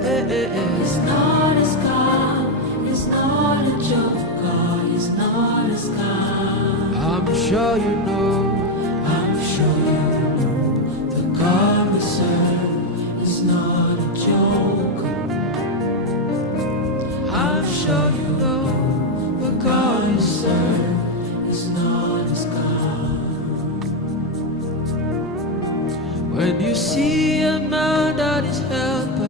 It's not a scam, it's not a joke, God, it's not a scam. I'm sure you know.